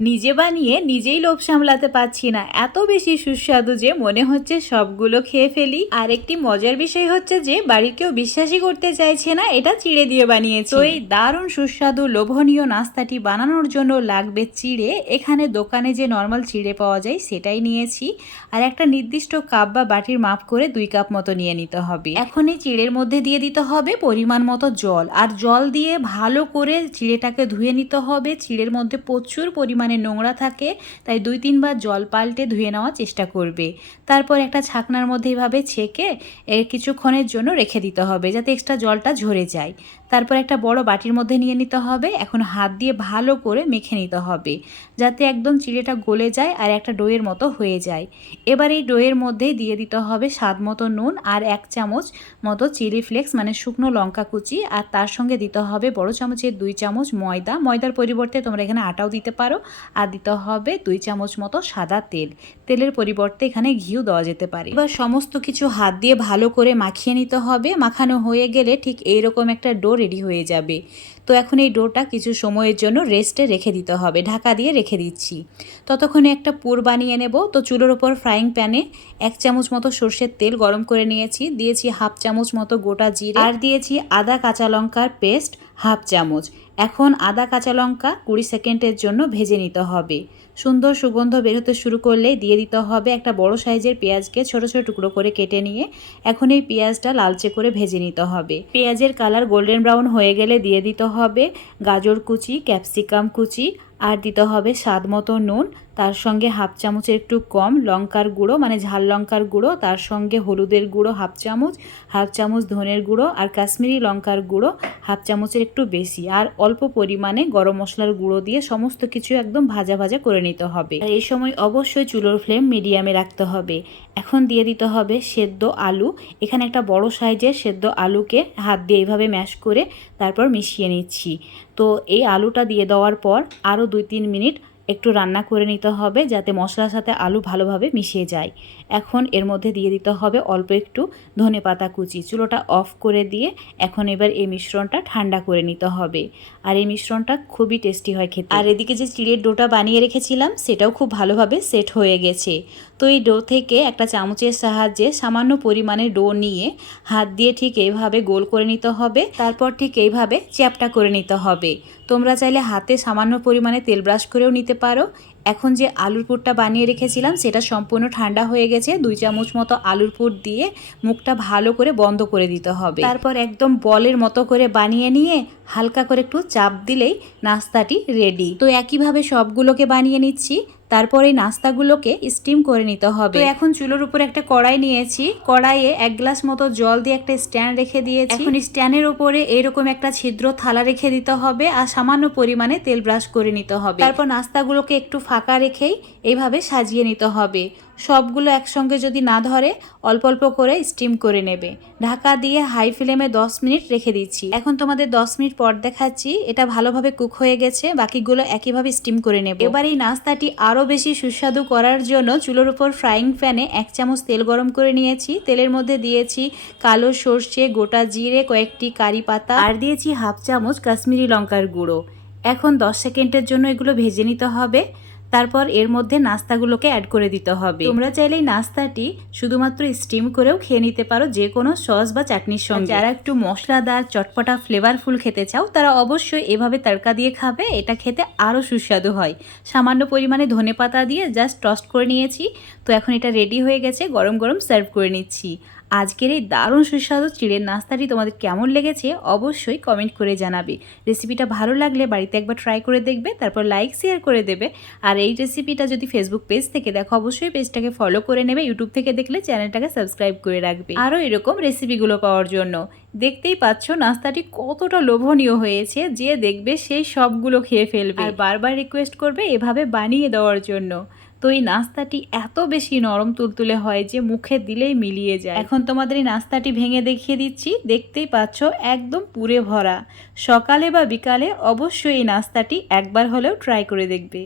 নিজে বানিয়ে নিজেই লোভ সামলাতে পারছি না। এত বেশি সুস্বাদু যে মনে হচ্ছে সবগুলো খেয়ে ফেলি। আর একটি মজার বিষয় হচ্ছে যে বাড়ির কেউ বিশ্বাসই করতে চাইছে না এটা চিড়ে দিয়ে বানিয়েছে। তো এই দারুণ সুস্বাদু লোভনীয় নাস্তাটি বানানোর জন্য লাগবে চিড়ে। এখানে দোকানে যে নর্মাল চিড়ে পাওয়া যায় সেটাই নিয়েছি। আর একটা নির্দিষ্ট কাপ বা বাটির মাপ করে দুই কাপ মতো নিয়ে নিতে হবে। এখন এই চিড়ের মধ্যে দিয়ে দিতে হবে পরিমাণ মতো জল। আর জল দিয়ে ভালো করে চিড়েটাকে ধুয়ে নিতে হবে। চিড়ের মধ্যে প্রচুর পরিমাণে নোংরা থাকে, তাই দুই তিনবার জল পাল্টে ধুয়ে নেওয়ার চেষ্টা করবে। তারপর একটা ছাকনার মধ্যে এইভাবে ছেঁকে এর কিছুক্ষণের জন্য রেখে দিতে হবে, যাতে এক্সট্রা জলটা ঝরে যায়। তারপর একটা বড় বাটির মধ্যে নিয়ে নিতে হবে, এখন হাত দিয়ে ভালো করে মেখে নিতে হবে, যাতে একদম চিড়েটা গলে যায় আর একটা ডোয়ের মতো হয়ে যায়। এবার এই ডোয়ের মধ্যে দিয়ে দিতে হবে স্বাদ মতো নুন আর এক চামচ মতো চিলি ফ্লেক্স মানে শুকনো লঙ্কা কুচি, আর তার সঙ্গে দিতে হবে বড় চামচের দুই চামচ ময়দা। ময়দার পরিবর্তে তোমরা এখানে আটাও দিতে পারো। আর দিতে হবে দুই চামচ মতো সাদা তেল। তেলের পরিবর্তে এখানে ঘিও দেওয়া যেতে পারে। এবার সমস্ত কিছু হাত দিয়ে ভালো করে মাখিয়ে নিতে হবে। মাখানো হয়ে গেলে ঠিক এইরকম একটা ডো রেডি হয়ে যাবে। তো এখন এই ডোটা কিছু সময়ের জন্য রেস্টে রেখে দিতে হবে, ঢাকা দিয়ে রেখে দিচ্ছি। ততক্ষণে একটা পুর বানিয়ে নেব। তো চুলোর ওপর ফ্রাইং প্যানে এক চামচ মতো সর্ষের তেল গরম করে নিয়েছি। দিয়েছি হাফ চামচ মতো গোটা জিরে আর দিয়েছি আদা কাঁচা লঙ্কার পেস্ট হাফ চামচ। এখন আদা কাঁচা লঙ্কা কুড়ি সেকেন্ডের জন্য ভেজে নিতে হবে। সুন্দর সুগন্ধ বেরোতে শুরু করলেই দিয়ে দিতে হবে একটা বড় সাইজের পেঁয়াজকে ছোট ছোট টুকরো করে কেটে নিয়ে এখন এই পেঁয়াজটা লালচে করে ভেজে নিতে হবে। পেঁয়াজের কালার গোল্ডেন ব্রাউন হয়ে গেলে দিয়ে দিতে হবে গাজর কুচি ক্যাপসিকাম কুচি আর দিতে হবে স্বাদ মতো নুন, তার সঙ্গে হাফ চামচের একটু কম লঙ্কার গুঁড়ো মানে ঝাল লঙ্কার গুঁড়ো, তার সঙ্গে হলুদের গুঁড়ো হাফ চামচ হাফ চামচ ধনের গুঁড়ো আর কাশ্মীরি লঙ্কার গুঁড়ো হাফ চামচের একটু বেশি। আর অল্প পরিমাণে গরম মশলার গুঁড়ো দিয়ে সমস্ত কিছু একদম ভাজা ভাজা করে নিতে হবে। আর এই সময় অবশ্যই চুলোর ফ্লেম মিডিয়ামে রাখতে হবে। এখন দিয়ে দিতে হবে সেদ্ধ আলু। এখানে একটা বড় সাইজের সেদ্ধ আলুকে হাত দিয়ে এইভাবে ম্যাশ করে তারপর মিশিয়ে নিচ্ছি। তো এই আলুটা দিয়ে দেওয়ার পর আরও দুই তিন মিনিট একটু রান্না করে নিতে হবে যাতে মশলার সাথে আলু ভালোভাবে মিশিয়ে যায়। এখন এর মধ্যে দিয়ে দিতে হবে অল্প একটু ধনে পাতা কুচি। চুলোটা অফ করে দিয়ে এখন এবার এই মিশ্রণটা ঠান্ডা করে নিতে হবে। আর এই মিশ্রণটা খুবই টেস্টি হয় খেতে। আর এদিকে যে চিড়ের ডোটা বানিয়ে রেখেছিলাম, সেটাও খুব ভালোভাবে সেট হয়ে গেছে। তো এই ডো থেকে একটা চামচের সাহায্যে সামান্য পরিমাণে ডো নিয়ে হাত দিয়ে ঠিক এইভাবে গোল করে নিতে হবে। তারপর ঠিক এইভাবে চ্যাপটা করে নিতে হবে। তোমরা চাইলে হাতে সামান্য পরিমাণে তেল ব্রাশ করেও নিতে পারো। এখন যে আলুর পুরটা বানিয়ে রেখেছিলাম, সেটা সম্পূর্ণ ঠান্ডা হয়ে গেছে। দুই চামচ মতো আলুর পুর দিয়ে মুখটা ভালো করে বন্ধ করে দিতে হবে। তারপর একদম বলের মতো করে বানিয়ে নিয়ে হালকা করে একটু চাপ দিলেই নাস্তাটি রেডি। তো একইভাবে সবগুলোকে বানিয়ে নিচ্ছি। তারপর এই নাস্তাগুলোকে স্টিম করে নিতে হবে। তো এখন চুলোর উপর একটা কড়াই নিয়েছি। কড়াইয়ে এক গ্লাস মতো জল দিয়ে একটা স্ট্যান্ড রেখে দিয়েছি। এখন স্ট্যান্ডের উপরে এরকম একটা ছিদ্র থালা রেখে দিতে হবে আর সামান্য পরিমাণে তেল ব্রাশ করে নিতে হবে। তারপর নাস্তাগুলোকে একটু ফাঁকা রেখেই এইভাবে সাজিয়ে নিতে হবে। সবগুলো একসঙ্গে যদি না ধরে, অল্প অল্প করে স্টিম করে নেবে। ঢাকা দিয়ে হাই ফ্লেমে 10 মিনিট রেখে দিচ্ছি। এখন তোমাদের 10 মিনিট পর দেখাচ্ছি, এটা ভালোভাবে কুক হয়ে গেছে, বাকিগুলো একইভাবে স্টিম করে নেব। এবার এই নাস্তাটি আরও বেশি সুস্বাদু করার জন্য চুলোর উপর ফ্রাইং প্যানে এক চামচ তেল গরম করে নিয়েছি। তেলের মধ্যে দিয়েছি কালো সর্ষে, গোটা জিরে, কয়েকটি কারি পাতা আর দিয়েছি হাফ চামচ কাশ্মীরি লঙ্কার গুঁড়ো। এখন 10 সেকেন্ডের জন্য এগুলো ভেজে নিতে হবে। তারপর এর মধ্যে নাস্তাগুলোকে অ্যাড করে দিতে হবে। তোমরা চাইলে এই নাস্তাটি শুধুমাত্র স্টিম করেও খেয়ে নিতে পারো যে কোনো সস বা চাটনির সঙ্গে। যারা একটু মশলাদার চটপটা ফ্লেভারফুল খেতে চাও তারা অবশ্যই এভাবে তড়কা দিয়ে খাবে। এটা খেতে আরও সুস্বাদু হয়। সামান্য পরিমাণে ধনে পাতা দিয়ে জাস্ট টস্ট করে নিয়েছি। তো এখন এটা রেডি হয়ে গেছে। গরম গরম সার্ভ করে নিচ্ছি। আজকের এই দারুণ সুস্বাদু চিড়ের নাস্তাটি তোমাদের কেমন লেগেছে অবশ্যই কমেন্ট করে জানাবে। রেসিপিটা ভালো লাগলে বাড়িতে একবার ট্রাই করে দেখবে, তারপর লাইক শেয়ার করে দেবে। আর এই রেসিপিটা যদি ফেসবুক পেজ থেকে দেখো, অবশ্যই পেজটাকে ফলো করে নেবে ইউটিউব থেকে দেখলে চ্যানেলটাকে সাবস্ক্রাইব করে রাখবে। আরও এরকম রেসিপিগুলো পাওয়ার জন্য। দেখতেই পাচ্ছ নাস্তাটি কতটা লোভনীয় হয়েছে, যে দেখবে সেই সবগুলো খেয়ে ফেলবে। আর বারবার রিকোয়েস্ট করবে এভাবে বানিয়ে দেওয়ার জন্য। তো এই নাস্তাটি এত বেশি নরম তুলতুলে হয় যে মুখে দিলেই মিলিয়ে যায়। এখন তোমাদের এই নাস্তাটি ভেঙে দেখিয়ে দিচ্ছি। দেখতেই পাচ্ছ একদম পুরে ভরা। সকালে বা বিকালে অবশ্যই এই নাস্তাটি একবার হলেও ট্রাই করে দেখবে।